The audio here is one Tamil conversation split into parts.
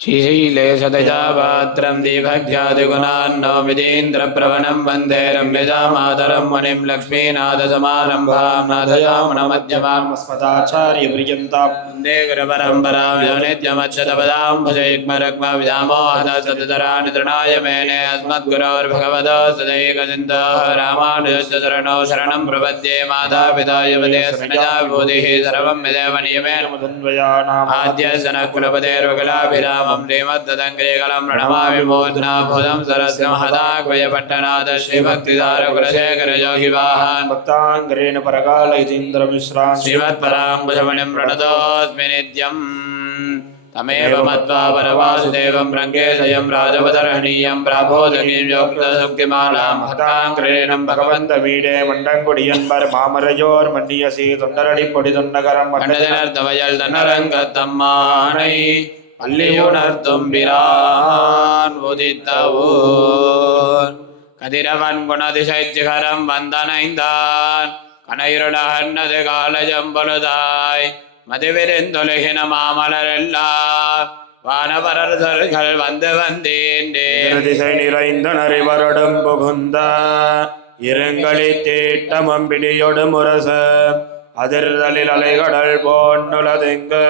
श्रीशैले सतजापात्रं दीभज्यादिगुणान्नो विधीन्द्रप्रवणं वन्दे रम्यजामातरं मुनिं लक्ष्मीनाथसमारम्भां नाथयामुनमध्यमामस्मदाचार्यपर्यन्तां वन्दे गुरुपरम्परां यो नित्यमच्युतपदाम्बुजयुग्मरुग्मव्यामोहतसततराणि तृणाय मेने अस्मद्गुरोर्भगवतोऽस्य दैकसिन्धोः रामानुजस्य चरणौ शरणं प्रपद्ये मातापिता युवतिस्मृजा विभूतिः सर्वं यदेव नियमेन मुदन्वयानाम् आद्यस्य नः कुलपतेर्वकुलाभिराम श्रीमद्दङ्ग्रेकलं प्रणमामि मूर्ध्नाभुजं सरस्य महदाग्वयपट्टनाथ श्रीभक्तिधार कुलशेखर योगिवाहान् भक्ताङ्ग्रेण परकालयतीन्द्रमिश्रान् श्रीमत्पराङ्कुशमणिं प्रणतोऽस्मि नित्यम् तमेव मत्वा परवासुदेवं रङ्गेशयं राजवतरणीयं प्राबोधनीं योक्तशक्तिमालां भक्ताङ्ग्रेणं भगवन्तमीडे मण्डङ्कुडियन्बर मामरयोर्मण्डियसि தொண்டரடிப்பொடிதொண்டகரம் மண்டதனர்த்தவயல் தன்னரங்கத்தம்மானை பள்ளியுணர்த்தும் பிரான் உதித்தவூர் கதிரவன் குணதிசைச்சிகரம் வந்தனைந்தான் கனையுருளகன்னது காலஜம்பொழுதாய் மதுவிருந்தொழுகின மாமலரெல்லாம் வானவரர்கள் வந்து வந்தேண்டே திசை நிறைந்த நரிவருடும் புகுந்த இருங்களி தீட்டமம் பிடியொடு முரச அதிர்தலில் அலைகடல் போன்னுலதெங்கு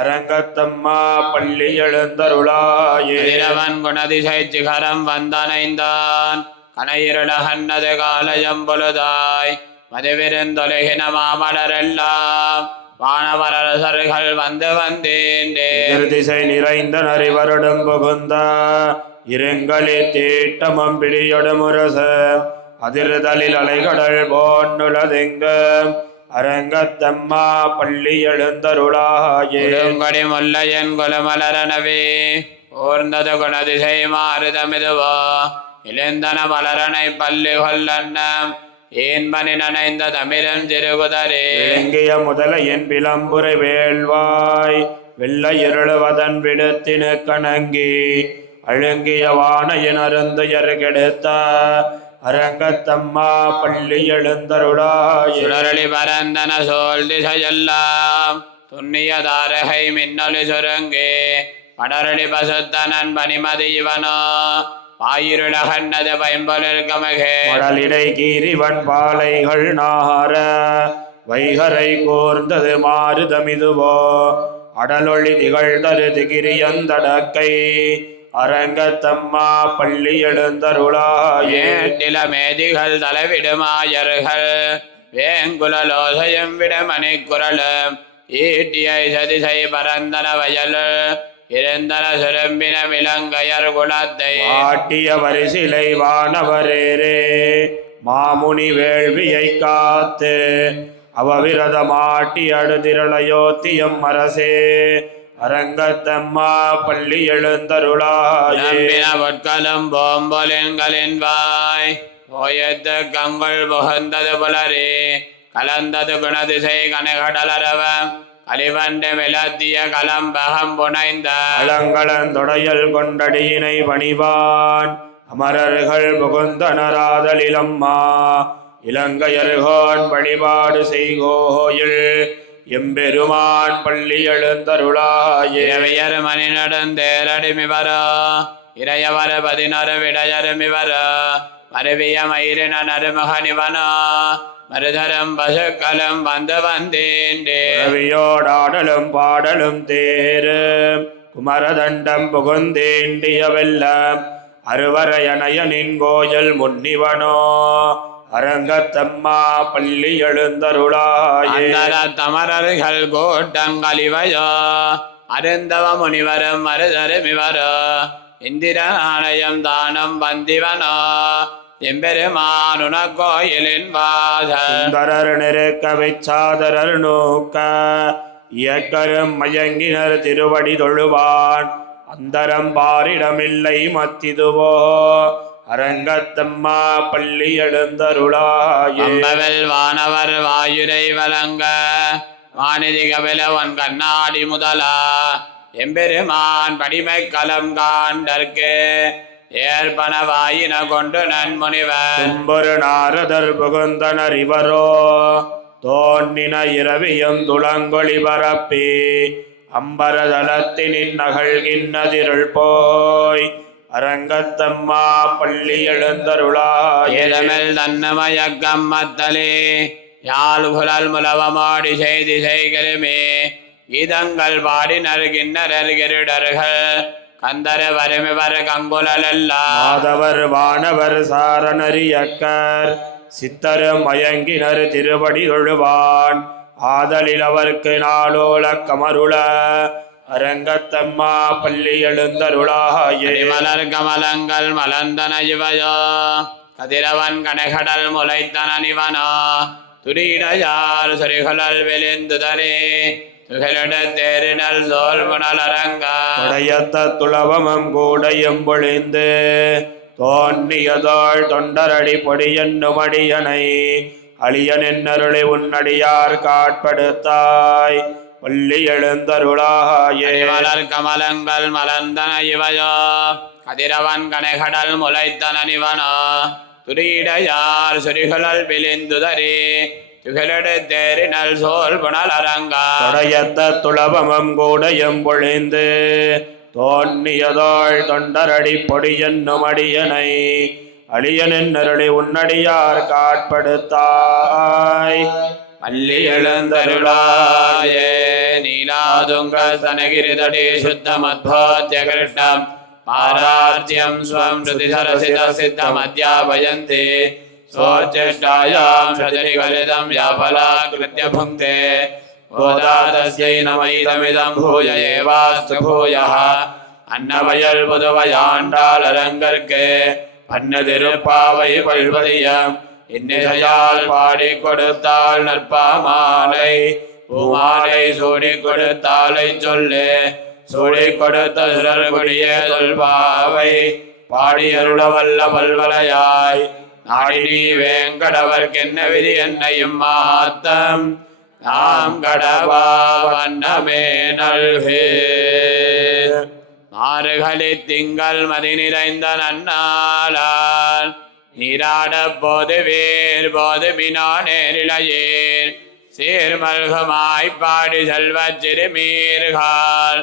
அரங்கத்தம்மா பள்ளி எழுந்தருளாயே இரவன் குணதிசை சிகரம் வந்தனைந்தான் கனையிருளகன்னது காலஜம்பொழுதாய் மதுவிருந்தொழுகின மாமலரெல்லாம் வானவரசர்கள் வந்து வந்தேண்டே திசை நிறைந்த நரிவருடும் புகுந்த இருங்களி தீட்டமம் பிடியொடு முரச அதிர்தலில் அலைகடல் போன்னுலதெங்கு அரங்கத்தம்மா பள்ளி எழுந்தருளாயே கொடி முல்லையன் குலமலரனவே ஓர்ந்தது குணதிசை மாறுதமிதுவோ இழந்தன மலரனை பள்ளி கொல்லன்னம் ஏன் பனி நனைந்த தமிழம் சிறுகுதரே இலங்கைய முதல என் பிளம்புரை வேள்வாய் வெள்ள இருளுவதன் விடுத்தினு கணங்கி அழுங்கிய வானையின் அருந்துயர் கெடுத்த அரங்கத்தம்மா பள்ளி எழுந்தருளாயே சுடரளி பரந்தன சோல் திசையெல்லாம் துண்ணிய தாரகை மின்னொலி சுருங்கே படரளி பசுத்தனன் பனிமதி இவனோ ஆயிருளகன்னது பைம்பொலிற்கமகே மடலிடை கீரிவன் பாலைகள் நார வைகரை கோர்ந்தது மாறுதமிதுவோ அடலொளி திகழ்தரு திகிரியந்தடக்கை அரங்கத்தம்மா பள்ளி எழுந்தருளாயே நிலமேதிகள் தலைவிடுமாயர்கள் வேங்குலலோசையும் விடமணிக்குரலும் ஈட்டியை சதிசை பரந்தன வயல் இருந்தன சுரம்பின விலங்கையர் குலத்தை ஆட்டிய வரிசிலை வானவரேரே மாமுனி வேள்வியை காத்து அவவிரத மாட்டி அடுதிரளையோத்தியம் அரசே அரங்கத்தம்மா பள்ளி எழுந்தருளாயே பொற்களும் போம்பொலின்களின் வாய் போயத்து கங்குள் புகந்தது புலரே கலந்தது குணதிசை கனகடலரவம் கலிவண்டு விளத்திய கலம்பகம் புனைந்த அலங்களந்தொடையல் கொண்டடியினை பணிவான் அமரர்கள் புகுந்தனராதலிலம்மா இலங்கையர்கோன் வழிபாடு செய்கோயில் எம்பெருமான் பள்ளி எழுந்தருளாயே இரவியர் மணி நடந்தேரடிமிவரோ இறையவர 16 விடையருமிவரோ மருவிய மயிரின நறுமுகனிவனோ மருதரம் பசுக்களும் வந்து வந்தேண்டே ரவியோடாடலும் பாடலும் தேரு குமரதண்டம் புகுந்தேண்டிய வெல்லம் அருவரையனையனின் கோயில் முன்னிவனோ அரங்கத்தம்மா பள்ளி எழுந்தருளாயே தமரர்கள் கோட்டங்களிவையோ அருந்தவ முனிவரும் மருதருமிவரோ இந்திர ஆலயம் தானம் வந்திவனோ எம்பெருமான் உனக்கோயிலின் வாசரர் நெருக்க விச்சாதரர் நோக்க இயக்கரும் மயங்கினர் திருவடி தொழுவான் அந்தரம் பாரிடமில்லை மத்திதுவோ அரங்கத்தம்மா பள்ளி எழுந்தருளாயே வானவர் வாயுரை வழங்க வானிதி கபிலவன் கண்ணாடி முதலா எம்பெருமான் படிமை களம் காண்டற்கு ஏற்பனவாயின கொண்டு நன்முனிவர் நாரதர் புகுந்தனர் இவரோ தோன்னின இரவியும் துளங்கொளி பரப்பி அம்பரதலத்தினின் நகழ்கின்னதிருள் போய் அரங்கத்தம்மா பள்ளி எழுந்தருளாயே. ஏதமில் தன்னமயக்கம் மத்தலே யாழ்குழல் முலவமாடி செய்தி செய்களுமே கீதங்கள் பாடி நறுகின்னரர் கிருடர்கள் கந்தர வருமிவர் கங்குலெல்லாம் மாதவர் வானவர் சாரணரியக்கர் சித்தரு மயங்கினர் திருவடி தொழுவான் ஆதலில் அவர்க்கு நாளோல கமருள அரங்கத்தம்மா பள்ளி எழுந்தருளாயே. மலர் கமலங்கள் மலர்ந்தன இவையோ கதிரவன் கனைகடல் முளைத்தன நிவனோ துடியிடையார் சொரிகுழல் வெளிந்துதரே துகளிட தேரினல் தோல் புனலரங்க உடையத்த துளவமம் கூடையும் பொழிந்து தோன்றியதோள் தொண்டரடி பொடியென்னும் அடியனை அழியனென்னருளை உன்னடியார் காட்படுத்தாய் பள்ளி எழுந்தருளாயே. மலர் கமலங்கள் மலர்ந்தன இவையோ கதிரவன் கனைகடல் முளைத்தன நிவனோ துடியிடையார் சொரிகுழல் விழிந்துதரே துகளிட தேரினல் சோல் புனலரங்க உடையத்த துளவமம் கூடையும் பொழிந்து தோன்றியதோள் தொண்டரடி பொடியென்னும் அடியனை அழியனென்னருளை உன்னடியார் காட்படுத்தாய் பள்ளி எழுந்தருளாயே. நீலாதுங்க தனகிரிதடி சுத்தமத்போத்ய கிருஷ்ணம் பாரார்த்தியம் ஸ்வம் ஸ்ருதி சரசித சித்தம் அத்யாபயந்தி சோச்சேஷ்டாயாம் சஜரிகலிதம் யாபலா கிருத்ய புங்கே கோதாதஸ்யை நமைதமிதம் பூய ஏவாஸ்து பூயः அன்னவயல் புதுவையாண்டாள் அரங்கற்கு பண்ண திருப்பாவை பல்வதியம் இன்னிசையால் பாடி கொடுத்தாள் நற்பாமாலை பூமாலை சூடி கொடுத்தாலை சொல்லு சூடி கொடுத்த சுரர்குடிய சொல்பாவை பாடி அருளவல்ல பல்வலையாய் நாடினி வேங்கடவர்க்கென்ன விதி என்னையும் மாத்தம் நாம் கடவா வண்ணமே நல்கே. மாறுகளி திங்கள் மதி நிறைந்த நன்னாளால் நீராட போது வேர் போது மினா நேரிழையேர் சீர்மல்கமாய் பாடி செல்வச் சிறுமீர்கள்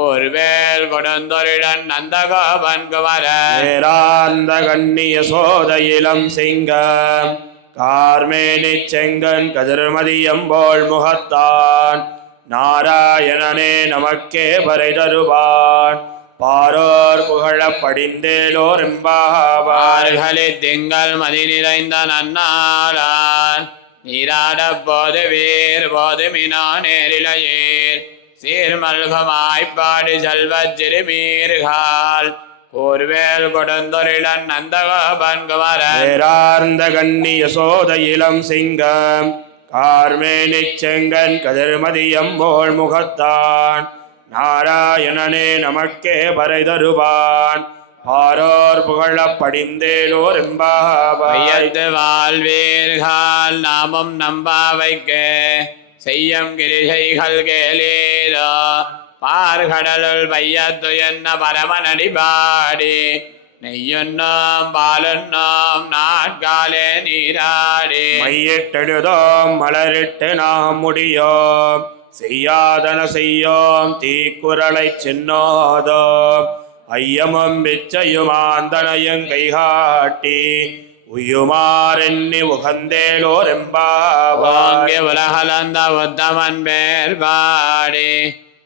ஊர்வேல் கொடுந்தொரிடன் நந்தகோபன் குமர ஏராந்த கண்ணிய சோத இளம் சிங்கம் கார்மேனி செங்கன் கதிர்மதியம்போள் முகத்தான் நாராயணனே நமக்கே பறை தருவான் பாரோர் புகழ படிந்தேலோர் எம்பாவார்களி திங்கள் மதி நிறைந்த நன்னாளான் நீராட போது வீர் போது மினா நேரிழையேர் சீர்மல்கமாய் பாடி செல்வச் சிறுமீர்கள் கூர்வேல் கொடுந்தொரிடன் நந்தகோபன் குமர ஏரார்ந்த கண்ணிய சோத இளம் சிங்கம் கார்மேனி செங்கன் கதிர்மதியம்போள் முகத்தான் நாராயணனே நமக்கே பறை தருவான் பாரோர் புகழ படிந்தேலோர் எம்பாவாய்த்து வாழ்வீர்கள் நாமும் நம்பாவைக்க செய்யும் கிரிசைகள் கேளீரோ பார்கடலுள் வையத்து என்ன பரமனடி பாடி நெய்யுண்ணோம் பாலுண்ணோம் நாட்காலே நீராடி மையிட்டெழுதோம் மலரிட்டு நாம் முடியோம் செய்யாதன செய்யோம் தீக்குறளை சின்னோதோம் ஐயமும் பிச்சையுமாந்தனையும் கைகாட்டி உயுமாறெண்ணி உகந்தேலோர் எம்பாவாய் உலகலந்த உத்தமன் பேர் பாடி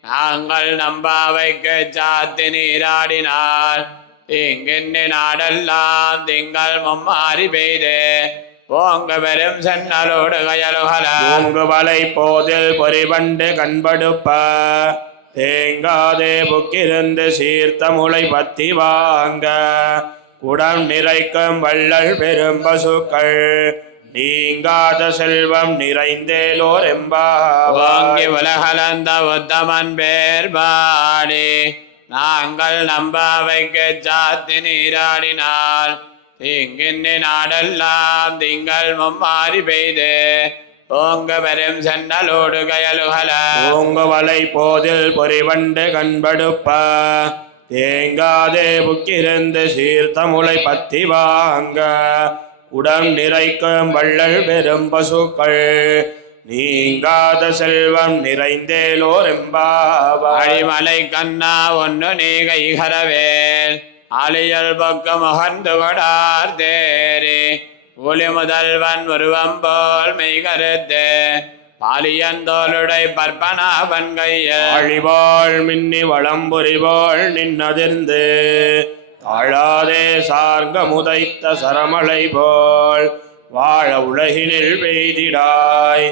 நாங்கள் நம்பாவைக்கு சாத்தி நீராடினார் தீங்கின்றி நாடெல்லாம் திங்கள் மும்மாறி பெய்து ஓங்க பெரும் சென்னலோடு கயலுகல ஓங்கு வலை போதில் பொறிவண்டு கண்படுப்ப தேங்காதே புக்கிருந்து சீர்த்த முளை பத்தி வாங்க குடம் நிறைக்கும் வள்ளல் பெரும் பசுக்கள் நீங்காத செல்வம் நிறைந்தேலோர் எம்பாவாய் உலகலந்த உத்தமன் பேர் பாடி நாங்கள் நம்பாவைக்கு சாத்தி நீராடினால் தீங்கின்றி நாடெல்லாம் திங்கள் மும்மாறி பெய்து ஓங்க பெரும் சென்னலோடு கயலுகல ஓங்க வலை போதில் பொறிவண்டு கண்படுப்ப தேங்காதே புக்கிருந்து சீர்த்த முளை பத்தி வாங்க குடம் நிறைக்கும் வள்ளல் பெரும் பசுக்கள் நீங்காத செல்வம் நிறைந்தேலோர் எம்பாவாய். அழிமலை கண்ணா ஒன்று நீ கைகரவேல் ஆலியல் பக்க முகந்து கொடார் தேரே ஒளி முதல்வன் உருவம் போல் மெய்கருத்து பாலியந்தோளுடை பற்பனாபன் கையில் அழிவாள் மின்னி வளம்புரிவாள் நின்னதிர்ந்து தாழாதே சார்க முதைத்த சரமலை போல் வாழ உலகினில் பெய்திடாய்.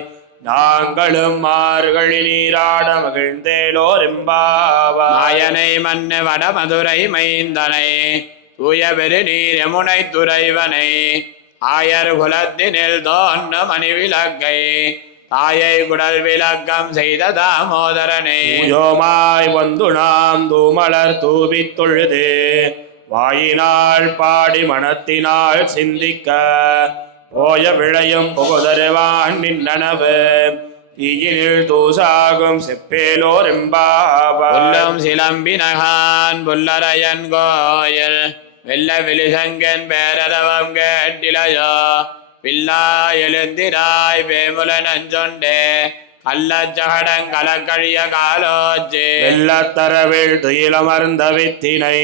நாங்களும் மார்கழி நீராட மகிழ்ந்தேலோர் எம்பாவாய். மாயனை மண்ணு வடமதுரை மைந்தனை தூய பெருநீர் யமுனை துறைவனை ஆயர் குலத்தினில் தோன்று மணி விளக்கை தாயை குடல் விளக்கம் செய்த தாமோதரனே யோமாய் வந்து நாம் தூமலர் தூவித் தொழுது வாயினால் பாடி மனத்தினால் சிந்திக்க போய விளையும் புகுதருவான் நின்னனவு தீயினில் தூசாகும் செப்பேலோர் எம்பாவாய். புல்லும் சிலம்பினகான் புல்லரையன் கோயில் வெள்ள விழிசங்கன் பேரரவம் கேட்டிலையோ பில்லா எழுந்திராய் வேமுல நஞ்சொண்டே கள்ளச்சகடன் கலக்கழிய காலோச்சு வெள்ளத்தரவில் துயிலமர்ந்த வித்தினை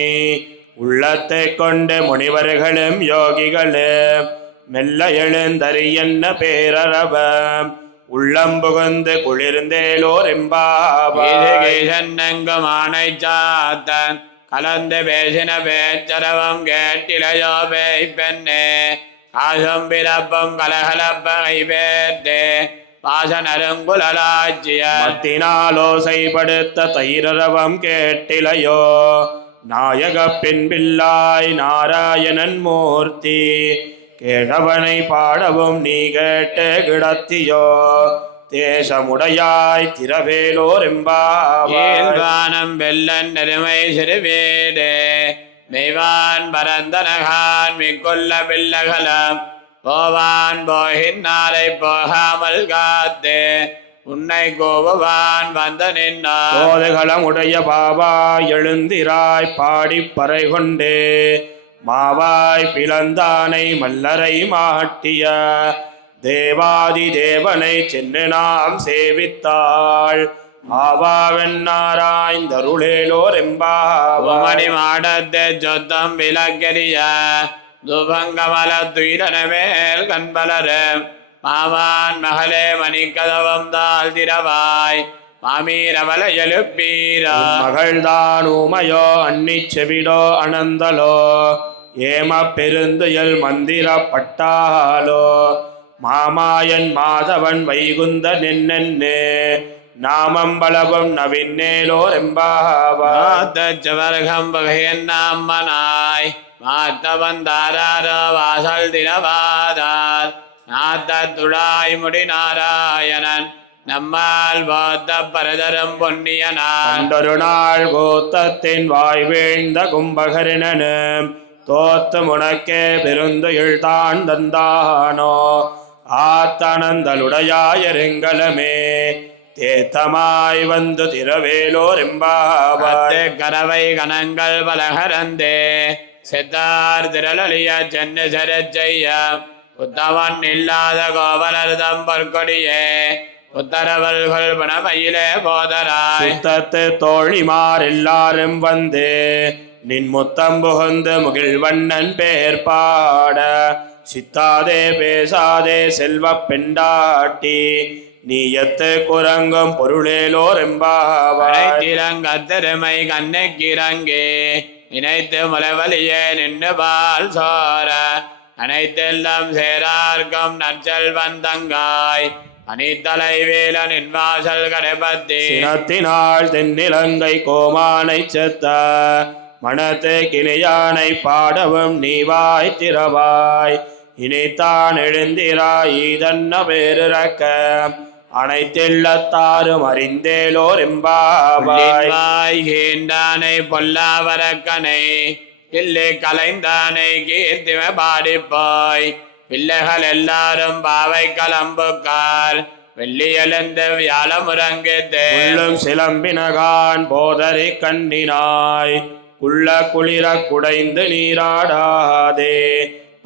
உள்ளத்தை கொண்டு முனிவர்களும் யோகிகளும் மெல்ல எழுந்தறியன்ன பேரரவம் உள்ளம் புகுந்து குளிர்ந்தேலோர் எம்பாவாய். நங்குமானை சாத்தன் கலந்து பேசின பேச்சரவம் கேட்டிலையோ பேய் பெண்ணே காசும் பிறப்பும் கலகலப்பகை பேர்த்தே வாசனருங்குலாச்சிய மத்தினாலோசைப்படுத்த தைரரவம் கேட்டிலையோ நாயக பின்பில்லாய் நாராயணன் மூர்த்தி கேழவனை பாடவும் நீ கேட்டு கிடத்தியோ தேசமுடையாய் திரவேலோர் எம்பாவாய். வானம் வெள்ளன் நெருமை சிறுவீடு மெய்வான் பரந்தனகான் மிக்குள்ள பிள்ளகலம் போவான் போகின்னாரை போகாமல் காத்து உன்னை கோபவான் வந்த நின்னார். போதைகளம் உடைய பாவாய் எழுந்திராய் பாடிப் பறை கொண்டே மாவாய் பிளந்தானை மல்லரை மாட்டிய தேவாதி தேவனை சென்று நாம் சேவித்தாள் ஆவாவென்னாராய்ந்தருளேலோர் எம்பாவாய். மணி மாடத்தை சொத்தம் விலக்கரிய துபங்கமல துயிரனமேல் கண்பலர மாவான் மகளே மணிக்கதவம் தாழ் திரவாய் மாமீரவல எழுப்பீரா. மகள்தான் ஊமையோ அன்னி செவிடோ அனந்தலோ ஏம பெருந்துயல் மந்திரப்பட்டாலோ மாமாயன் மாதவன் வைகுந்த நின்னே நாமம் பலவும் நவின்னேலோர் எம்பாவாய். ஜவர்கம் வகையன் நாமனாய் மாத்தவன் தாராரோ வாசல் திரவாதார் நாத்த துழாய் முடி நாராயணன் நம்மால் வாத்த பரதரம் பொன்னியனார். அன்றொரு நாள் கோத்தத்தின் வாய் வீழ்ந்த கும்பகர்ணனும் தோத்து முனக்கே பெருந்துயில் தான் தந்தானோ ஆத்தனந்தலுடையாயருங்கலமே தேத்தமாய் வந்து திரவேலோர் எம்பாவாய். கரவை கணங்கள் பலகரந்தே செத்தார் திரளிய சென்னு சரச்செய்ய உத்தவன் இல்லாத கோவலர்தம் பற்கொடியே உத்தரவல்கள் பணமையிலே போதராய். சுத்தத்து தோழிமார் எல்லாரும் வந்து நின் முத்தம் புகுந்து முகில்வண்ணன் பேர் பாட சித்தாதே பேசாதே செல்வ பெண்டாட்டி நீயத்து குரங்கும் பொருளேலோர் எம்பாவாய். திறங்கத்திருமை கண்ணுக்கிறங்கே நினைத்து முலவலியே நின்று பால் சோர அனைத்தெல்லாம் சேரார்க்கும் நற்சல் வந்தங்காய் அணித்தலை வேலனின் வாசல் கடைபத்தி சினத்தினால் தென்னிலங்கை கோமானை செத்த மனத்து கிளியானை பாடவும் நீவாய் திரவாய். இனித்தான் எழுந்திராய் இதன்ன பேரிறக்க அனைத்தெல்லத்தாரும் அறிந்தேலோர் எம்பாவாய். கீண்டானை பொல்லாவரக்கனை இல்லை கலைந்தானை கீர்த்திம பாடிப்போய் பிள்ளைகள் எல்லாரும் பாவை கலம்புக்கார் வெள்ளி எழுந்து வியாழமுறங்கிட்டு சிலம்பினகான் போதரி கண்ணினாய் குள்ள குளிர குடைந்து நீராடாதே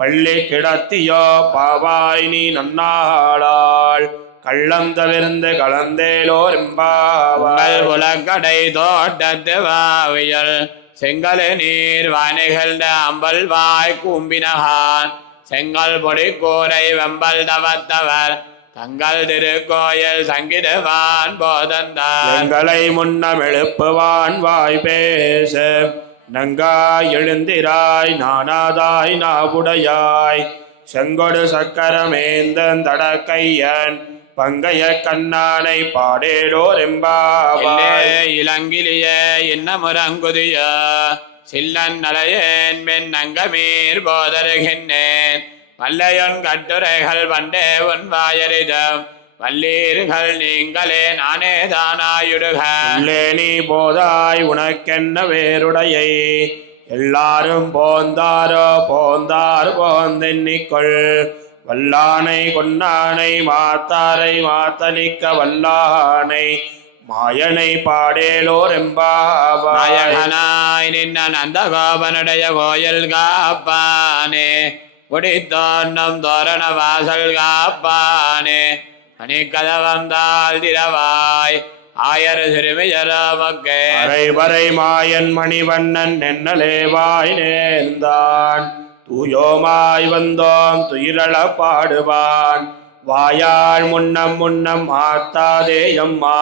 பள்ளி கிடத்தியோ பாவாய் நீ நன்னாளாள் கள்ளம் தவிர்ந்து கலந்தேலோர் எம்பாவாய். உங்கள் புலக்கடை தோட்டத்து வாவியல் செங்கல் நீர் வானிகழ்ந்த அம்பல் வாய் கூம்பினகான் செங்கல் பொடி கூரை வெம்பல் தவத்தவர் தங்கள் திருக்கோயில் சங்கிடுவான் போதந்தான். எங்களை முன்னம் எழுப்புவான் வாய் பேச நங்காய் எழுந்திராய் நானாதாய் நாவுடையாய் செங்கொடு சக்கரமேந்தன் தடக்கையன் பங்கைய கண்ணானை பாடேலோர் எம்பாவாய். இளங்கிலிய இன்னமுறங்குதிய சில்லன் நலையேன் மென் நங்கமீர் போதருகின்றேன் வல்லையொன் கட்டுரைகள் வண்டே உன் வாயரிதம் வல்லீர்கள் நீங்களே நானே தானாயுடுக. உள்ளே நீ போதாய் உனக்கென்ன வேறுடையை எல்லாரும் போந்தாரோ போந்தார் போந்தென்னிக்கொள் வல்லானை கொன்னானை மாத்தாரை மாத்தலிக்க வல்லானை மாயனை பாடேலோர் எம்பாவாய். நாயகனாய் நின்ன நந்தகோபனுடைய கோயில் காப்பானே குடித்தோன்னும் தோரண வாசல் காப்பானே அணிக்கதவம் தாழ் திரவாய் ஆயர் சிறுமியரமக்கே. அரை வரை மாயன் மணிவண்ணன் நென்னலேவாய் நேர்ந்தான் தூயோமாய் வந்தோம் துயிரள பாடுவான் வாயாள் முன்னம் முன்னம் ஆத்தாதே அம்மா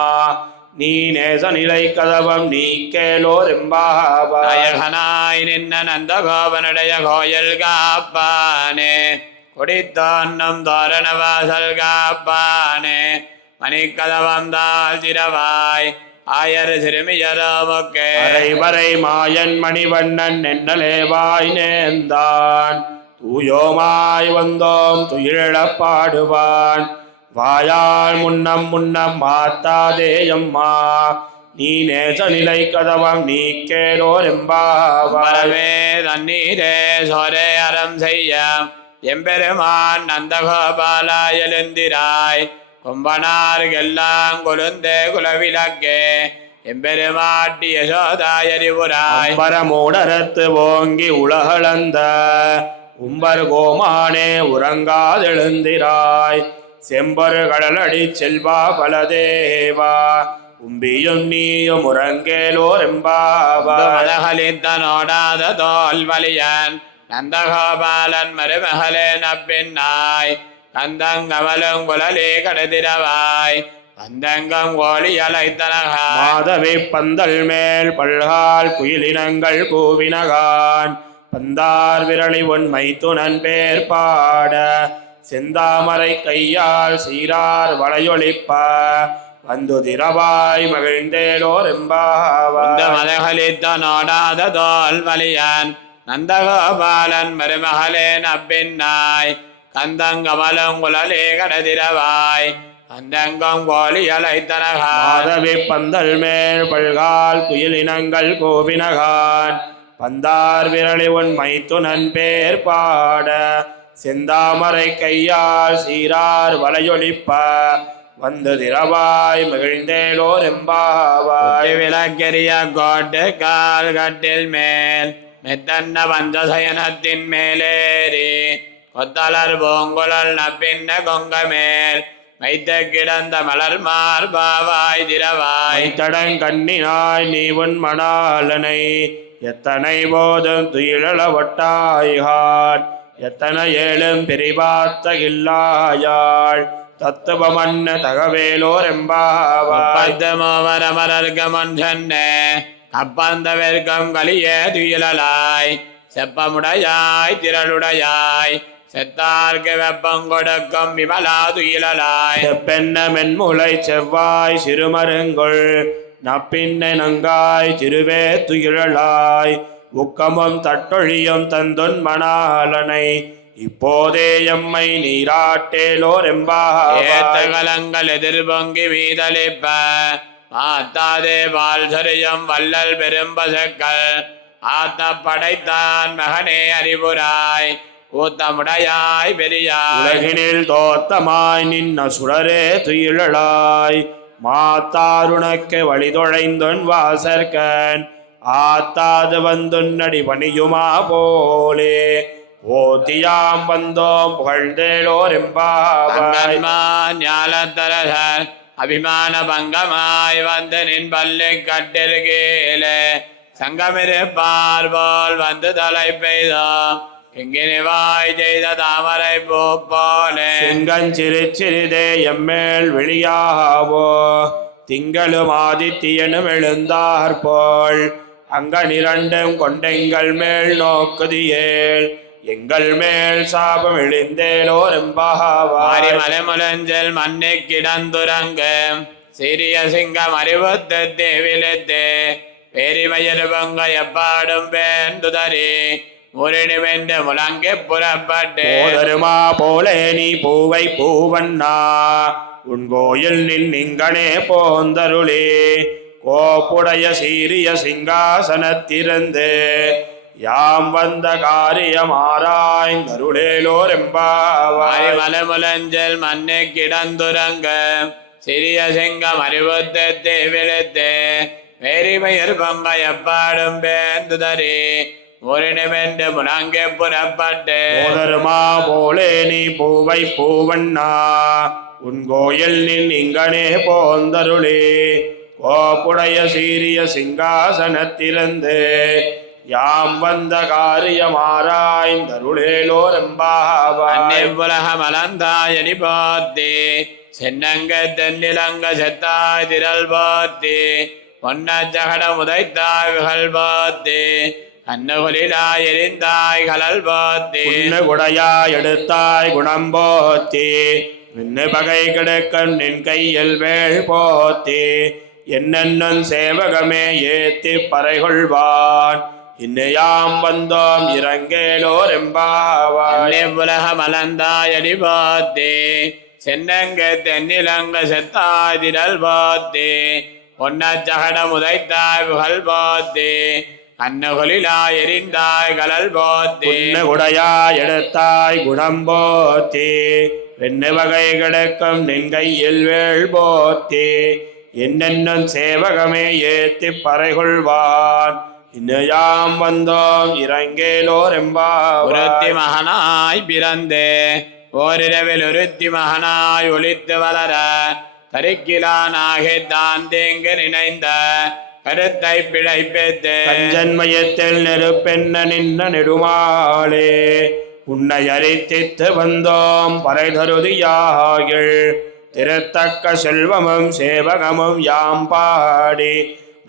நீ நேச நிலை கதவம் நீ கேலோர் எம்பாவாய். நாயகனாய் நின்ன நந்தகோபனுடைய கோயில் காப்பானே குடித்தோன்னும் தோரண வாசல் காப்பானே மணிக்கதவம் தாழ் திரவாய் ஆயர் சிறுமியரமக்கே. அரை வரை மாயன் மணிவண்ணன் நென்னலேவாய் நேர்ந்தான் தூயோமாய் வந்தோம் துயிழ பாடுவான் வாயாள் முன்னம் முன்னம் மாத்தாதே அம்மா நீ நேச நிலை கதவம் நீ கேலோர் எம்பாவாய். வரவே தண்ணீரே சோரே அறம் செய்ய எம்பெருமான் நந்தகோபாலா எழுந்திராய் கும்பனார்கெல்லாம் கொழுந்தே குலவிளக்கே எம்பெருமாட்டி யசோதாயறிவுராய். பரமூடரத்து ஓங்கி உலகளந்த உம்பர் கோமானே உறங்காதெழுந்திராய் செம்பரு கடலடி செல்வா பலதேவா உம்பியும் நீயும் உறங்கேலோர் எம்பாவாய். மதகளித்தனோடாத தோல் வலியன் நந்தகோபாலன் மருமகளே நப்பின்னாய் கந்தங்கமலும் குலலே கடதிரவாய் வந்தங்கம் கோழி அலைத்தனகா. மாதவி பந்தல் மேல் பல்கால் குயிலினங்கள் கூவினகான் பந்தார் விரளி உண்மை துணன் பேர் பாட செந்தாமரை கையால் சீரார் வளையொளிப்ப வந்து திரவாய் மகிழ்ந்தேலோர் எம்பாவாய். மதகளித்தனோடாத தோல் வலியன் நந்தகோபாலன் மருமகளே நப்பின்னாய் கந்தங்கமலும் குலலே கடதிரவாய் அந்தங்கம் கோழி அலைத்தனகா. மாதவி பந்தல் மேல் பல்கால் குயிலினங்கள் கோவினகான் பந்தார் விரளி உண்மை துணன் பேர் பாட செந்தாமரை கையால் சீரார் வளையொளிப்ப வந்து திரவாய் மகிழ்ந்தேலோர் எம்பாவாய். விளக்கெரிய கோட்டு கால் கட்டில் மேல் மெத்தன்ன பஞ்சசயனத்தின் மேலேறி கொத்தலர் பூங்குழல் நப்பின்ன கொங்க மேல் வைத்த கிடந்த மலர் மார்பாவாய் திரவாய். தடங்கண்ணினாய் நீ உன் மணாலனை எத்தனை போதும் துயிலள ஒட்டாய்கான் எத்தனை ஏழும் பிரிவாத்தகில்லாயாள் தத்துவமன்ன தகவேலோர் எம்பாவாய். மோவரமரர்கமன் சொன்னே அப்பந்தவர்க்கம் கலியே துயிலாய் செப்பமுடையாய் திரளுடையாய் செத்தார்க்கு வெப்பம் கொடுக்கும் விமலா துயிலாய். செப்பென்ன மென்முளை செவ்வாய் சிறுமருங்குள் நப்பின்னை நங்காய் திருவே துயிலாய் உக்கமும் தட்டொழியும் தந்துன் மணாலனை இப்போதே எம்மை நீராட்டேலோர் எம்பாவாய். ஏத்தகலங்கள் எதிர்பொங்கி மீதளிப்ப மாத்தாதே பால் சொரியும் வள்ளல் பெரும்பசக்கள் ஆத்த படைத்தான் மகனே அறிவுராய் ஊத்தமுடையாய் பெரியாய். உலகினில் தோத்தமாய் நின்ன சுடரே துயிலாய் மாத்தாருணக்கு வழிதொழைந்தொன் வாசற்கண் ஆத்தாது வந்துன்னடி பணியுமா போலே போதியாம் வந்தோம் புகழ்ந்தேலோர் எம்பாவாய். தங்கன்மான் ஞாலத்தரசர் அபிமான பங்கமாய் வந்து நின் பல்லு கட்டில் கீழே சங்கமிருப்பார் போல் வந்து தலை பெய்தோம் எங்கினிவாய் செய்த தாமரை பூ போலே. செங்கஞ்சிறு சிறிதே எம்மேல் வெளியாவோ திங்களும் ஆதித்தியனும் எழுந்தாற்போல் அங்கனிரண்டும் கொண்டெங்கள் மேல் நோக்குதியேல் எங்கள் மேல் சாபம் எழுந்தேலோர் எம்பாவாய். மலைமுலஞ்சல் மண்ணை கிடந்துறங்க சிறிய சிங்கம் அறிவுத்து தேவிலத்து பெரிமயர் பொங்க எப்பாடும் வேண்டுதறி முரணிவென்று முழங்கி புறப்பட்டு போதருமா போலே நீ பூவை பூவண்ணா உன் கோயில் நின்னிங்கனே போந்தருளே கோப்புடைய சீரிய சிங்காசனத்திருந்து யாம் வந்த காரியம் ஆராய்ந்தருளேலோர் எம்பாவாய். மலைமுலஞ்சல் மண்ணை கிடந்துறங்க சிறிய சிங்கம் அறிவுத்து தேவிலத்து பெரிமயர் பொங்க எப்பாடும் வேண்டுதறி முரணிவென்று முழங்கி புறப்பட்டு போதருமா போலே நீ பூவை பூவண்ணா உன் கோயில் நின்னிங்கனே போந்தருளே கோப்புடைய சீரிய சிங்காசனத்திலிருந்து யாம் வந்த காரியம் ஆராய்ந்தருளேலோர் எம்பாவாய். உலகம் அலந்தாயடி போத்தி சென்னங்க தென்னிலங்க செத்தாய் திரள் போத்தி பொன்ன ஜகட உதைத்தாய் விகல் போத்தி கண்ணுகுலிலாய் எரிந்தாய் கலல் போத்தி குடையாய் எடுத்தாய் குணம் போத்தி மின்னு பகை கிடக்கன் நின் கையில் வேள் போத்தி என்னென்னும் சேவகமே ஏத்தி பறைகொள்வான் இன்னையாம் வந்தோம் இறங்கேலோர் எம்பாவாய். உலகம் அலந்தாயடி போத்தி சென்னங்க தென்னிலங்க செத்தாய் திரள் போத்தி பொன்ன ஜகடம் உதைத்தாய் புகழ் போத்தி கண்ணுகுலிலாய் எரிந்தாய் கலல் போத்தி குடையாய் எடுத்தாய் குணம் போத்தி வெண்ணு வகை கிடக்கும் நின் கையில் வேள் போத்தி என்னென்னும் சேவகமே ஏத்தி பறைகொள்வான் இன்னையாம் வந்தோம் இறங்கேலோர் எம்பாவாய். உருத்தி மகனாய் பிறந்து ஓரிரவில் உருத்தி மகனாய் ஒளித்து வளர கருக்கிலானாகி தான் தேங்கு நினைந்த கருத்தை பிழைப்பித்து கஞ்சன்மயத்தில் நெருப்பென்ன நின்ன நெடுமாளே உன்னை அரித்தித்து வந்தோம் பறைதருதியாகில் திருத்தக்க செல்வமும் சேவகமும் யாம் பாடி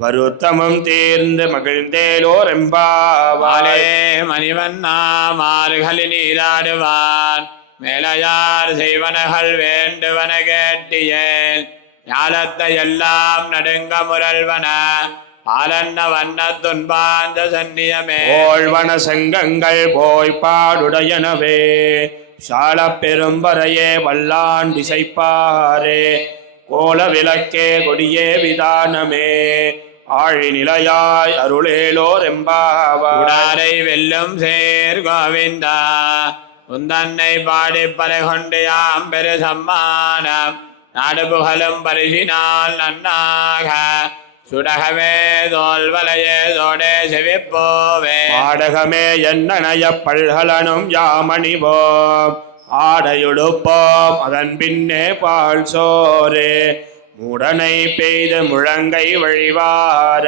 வருத்தமும் தீர்ந்து மகிழ்ந்தேலோர் எம்பாவாய். மணிவண்ணா மார்கழி நீராடுவான் மேலையார் செய்வனகள் வேண்டுவன கேட்டியேன் ஞாலத்தை எல்லாம் நடுங்க முரல்வன பாலன்ன வண்ண துன்பாந்த சன்னியமே. ஓழ்வன செங்கங்கள் போய் பாடுடையனவே சால பெரும்பறையே வல்லான் திசைப்பாரே கோல விளக்கே கொடியே விதானமே ஆழி நிலையாய் அருளேலோர் எம்பாவாய். உடாரை வெல்லும் சேர் கோவிந்தா உந்தன்னை பாடி பறை கொண்டு யாம் பெரு சம்மானம் நாடு புகழும் பரிசினால் நன்னாக சுடகமே தோல்வலையே தோடே செவிப்போவே பாடகமே என்னனைய பல்கலனும் யாமணிவோம் ஆடையுடுப்போம் அதன் பின்னே பால் சோறு மூடனை பெய்து முழங்கை வழிவார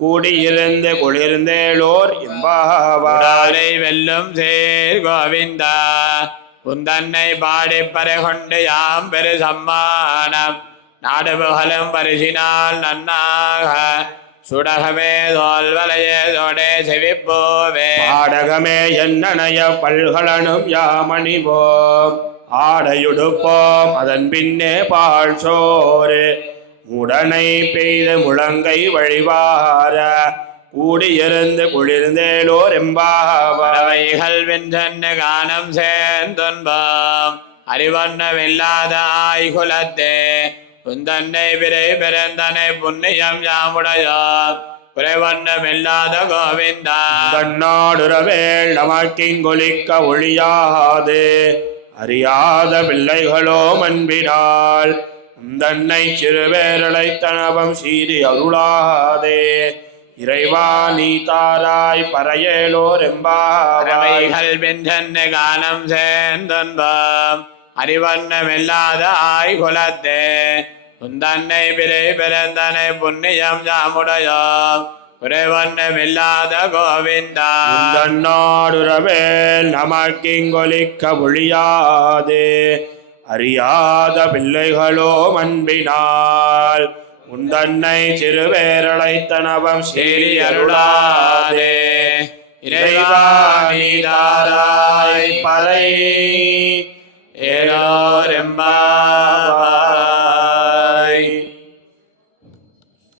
கூடியிருந்து குளிர்ந்தேலோர் எம்பாவாய். வெல்லும் சேர் கோவிந்தா உந்தன்னை பாடி பறை கொண்டு யாம் பெரு சம்மானம் நாடு புகழும் பரிசினால் நன்னாக சுடகமே தோல்வலையே தோடே செவிப்போவே பாடகமே என்னனைய பல்கலனும் யாமணிவோம் ஆடையுடுப்போம் அதன் பின்னே பால் சோறு உடனை பெய்த முழங்கை வழிவார கூடியிருந்து குளிர்ந்தேலோர் எம்பாவாய். பறவைகள் வென்றென்று கானம் சேர்ந்துன்பம் அறிவண்ணமில்லாத ஆய்குலத்தே குந்தன்னை பிறை பிறந்தனை புண்ணியம் யாமுடையோ குறைவண்ணமில்லாத கோவிந்தா தன்னாடுறவேள் நமக்கிங்கொலிக்க ஒழியாது அறியாத பிள்ளைகளோ அன்பினால் உந்தன்னை சிறுவேரலை தனவம் சீறி அருளாதே இறைவா நீ தாராய் பறையேலோர் எம்பாவாய். பறவைகள் வென்றென்ன கானம் சேர்ந்தொன்பம் அறிவண்ணமில்லாத ஆய்குலத்தே உந்தன்னை பிறை பிறந்தனை புண்ணியம் யாமுடையோம் குறைவண்ணமில்லாத கோவிந்தா. நாடுறவேல் நமக்கிங்கொலிக்க ஒழியாதே அறியாத பிள்ளைகளோ அன்பினால் உந்தன்னை சிறுவேரழைத்தனவம் சீரி அருளாதே. இறைவா நீ தாராய் பறை ஏலோர் எம்பாவாய்.